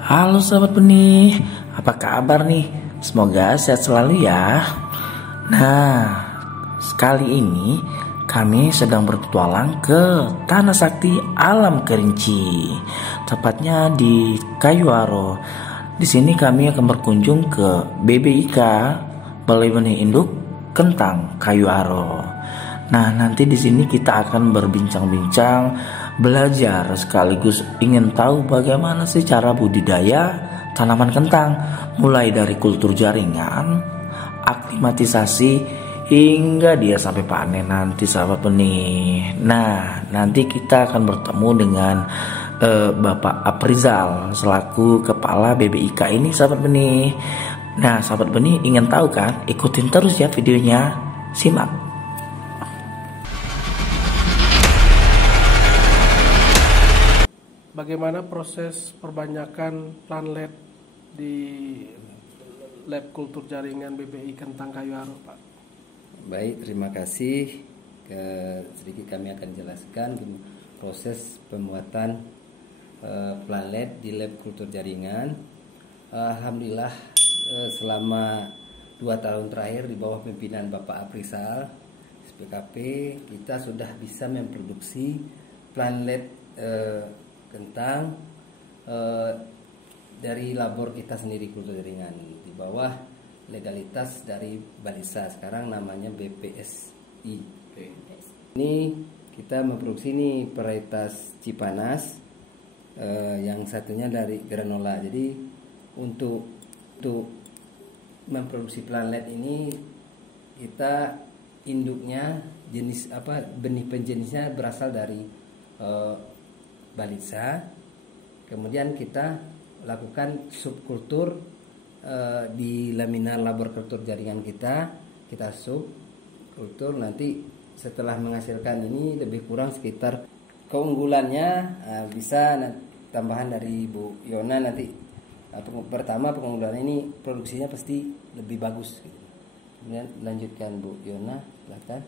Halo sahabat benih, apa kabar nih? Semoga sehat selalu ya. Nah, sekali ini kami sedang berpetualang ke Tanah Sakti Alam Kerinci, tepatnya di Kayuaro. Di sini kami akan berkunjung ke BBIK, Balai Benih Induk Kentang Kayuaro. Nah, nanti di sini kita akan berbincang-bincang, belajar sekaligus ingin tahu bagaimana sih cara budidaya tanaman kentang, mulai dari kultur jaringan, aklimatisasi hingga dia sampai panen nanti sahabat benih. Nah, nanti kita akan bertemu dengan Bapak Aprizal selaku kepala BBIK ini sahabat benih. Nah, sahabat benih ingin tahu kan? Ikutin terus ya videonya. Simak. Bagaimana proses perbanyakan plantlet di lab kultur jaringan BBI Kentang Kayuaro, Pak? Baik, terima kasih. Sedikit kami akan jelaskan proses pembuatan plantlet di lab kultur jaringan. Alhamdulillah selama 2 tahun terakhir di bawah pimpinan Bapak Aprizal SPKP kita sudah bisa memproduksi plantlet kentang dari labor kita sendiri kultur jaringan di bawah legalitas dari Balisa, sekarang namanya BPSI. Ini kita memproduksi ini varietas Cipanas, yang satunya dari granola. Jadi untuk memproduksi plantlet ini kita induknya jenis apa, benih penjenisnya berasal dari Balisa. Kemudian kita lakukan subkultur di laminar labor kultur jaringan kita subkultur. Nanti setelah menghasilkan ini lebih kurang sekitar keunggulannya bisa tambahan dari Bu Yona nanti. Pertama pengunggulan ini produksinya pasti lebih bagus. Kemudian lanjutkan Bu Yona, silakan.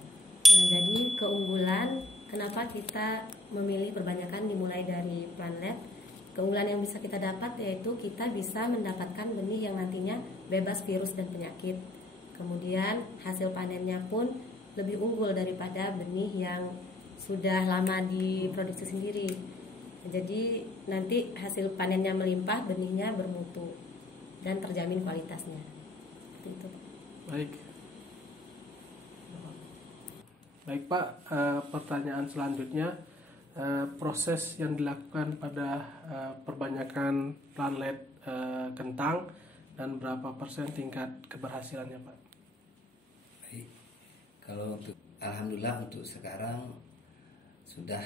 Jadi keunggulan, kenapa kita memilih perbanyakan dimulai dari plantlet? Keunggulan yang bisa kita dapat yaitu kita bisa mendapatkan benih yang nantinya bebas virus dan penyakit. Kemudian hasil panennya pun lebih unggul daripada benih yang sudah lama diproduksi sendiri. Jadi nanti hasil panennya melimpah, benihnya bermutu dan terjamin kualitasnya. Itu. Baik Pak, pertanyaan selanjutnya, proses yang dilakukan pada perbanyakan plantlet kentang dan berapa persen tingkat keberhasilannya Pak? Baik, kalau untuk alhamdulillah untuk sekarang sudah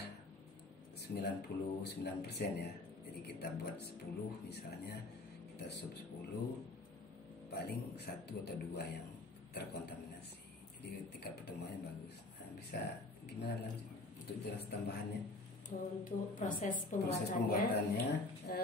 99% ya. Jadi kita buat 10 misalnya, kita sub 10 paling 1 atau 2 yang terkontaminasi. Jadi tingkat pertemuannya bagus. Nah, bisa gimana lanjut untuk jelas tambahannya? Untuk proses pembuatannya,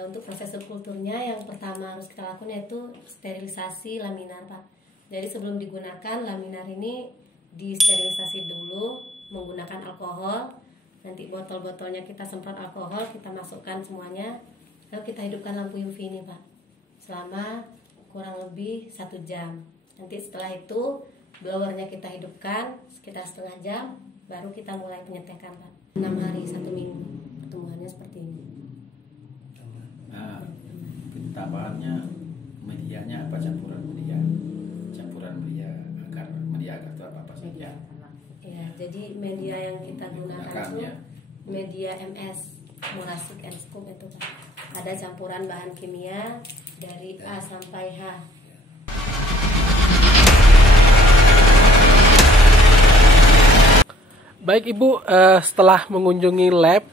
untuk proses subkulturnya yang pertama harus kita lakukan yaitu sterilisasi laminar Pak. Jadi sebelum digunakan laminar ini disterilisasi dulu menggunakan alkohol. Nanti botol-botolnya kita semprot alkohol, kita masukkan semuanya, lalu kita hidupkan lampu UV ini Pak selama kurang lebih 1 jam. Nanti setelah itu blowernya kita hidupkan sekitar setengah jam, baru kita mulai penyetekan Pak. 6 hari 1 minggu pertumbuhannya seperti ini. Nah, tambahannya medianya apa, campuran media agar itu apa saja? Ya, jadi media yang kita gunakan itu media MS, Morasic and Scoop itu Pak. Ada campuran bahan kimia dari A sampai H. Baik Ibu, setelah mengunjungi lab,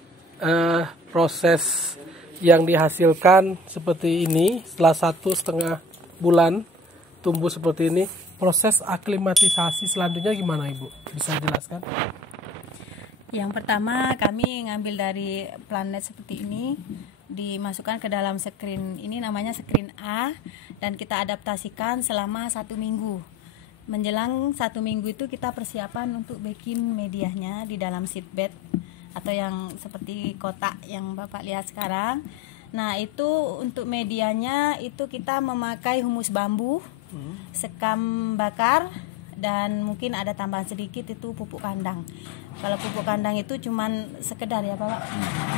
proses yang dihasilkan seperti ini setelah 1,5 bulan tumbuh seperti ini, proses aklimatisasi selanjutnya gimana Ibu? Bisa jelaskan? Yang pertama kami ngambil dari plantlet seperti ini, dimasukkan ke dalam screen, ini namanya screen A, dan kita adaptasikan selama 1 minggu. Menjelang 1 minggu itu kita persiapan untuk bikin medianya di dalam seedbed atau yang seperti kotak yang Bapak lihat sekarang. Nah, itu untuk medianya itu kita memakai humus bambu, sekam bakar, dan mungkin ada tambahan sedikit itu pupuk kandang. Kalau pupuk kandang itu cuman sekedar ya Pak,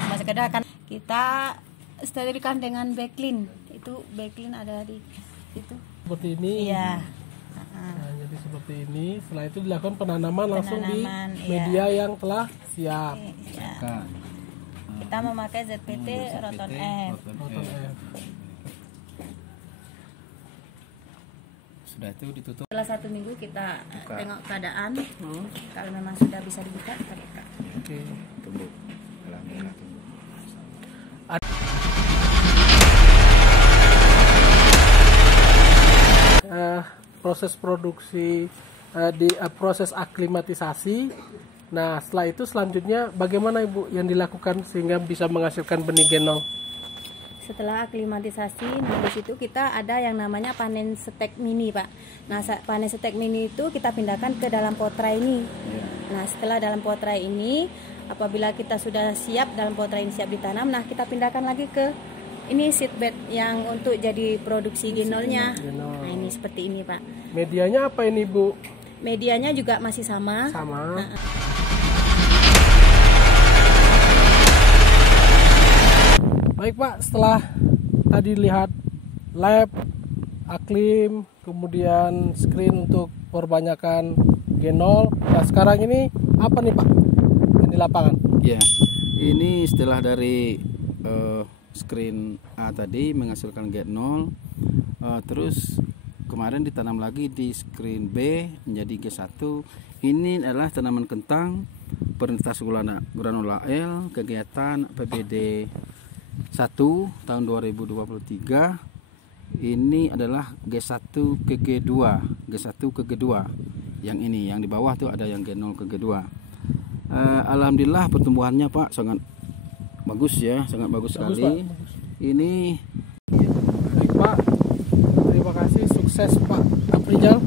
cuma sekedar kan kita sterilkan dengan backlin. Itu backlin ada di itu. Seperti ini. Iya. Nah, jadi seperti ini. Setelah itu dilakukan penanaman langsung di Penanaman, media yang telah siap. Iya. Kita memakai ZPT Roton F. Roton F. Sudah itu ditutup. Setelah 1 minggu kita tengok keadaan. Kalau memang sudah bisa dibuka, kita buka. Oke. Tumbuh. Alhamdulillah tumbuh. Proses produksi proses aklimatisasi. Nah, setelah itu selanjutnya bagaimana Ibu yang dilakukan sehingga bisa menghasilkan benih genol? Setelah aklimatisasi, nah di situ kita ada yang namanya panen stek mini, Pak. Nah, panen stek mini itu kita pindahkan ke dalam potray ini. Nah, setelah dalam potray ini, apabila kita sudah siap dalam potray ini siap ditanam, nah kita pindahkan lagi ke ini seedbed yang untuk jadi produksi genolnya. Nah, ini seperti ini, Pak. Medianya apa ini, Bu? Medianya juga masih sama. Sama. Nah, baik Pak, setelah tadi lihat lab, aklim, kemudian screen untuk perbanyakan genol. Nah, sekarang ini apa nih Pak yang di lapangan? Ya, ini setelah dari screen A tadi menghasilkan G0, terus kemarin ditanam lagi di screen B menjadi G1. Ini adalah tanaman kentang Perintah Granula L kegiatan PBD 1 tahun 2023. Ini adalah G1 ke G2, G1 ke G2. Yang ini, yang di bawah tuh ada yang G0 ke G2. Alhamdulillah pertumbuhannya Pak sangat bagus ya, sangat bagus sekali. Pak. Ini baik Pak, terima kasih, sukses Pak Aprijal.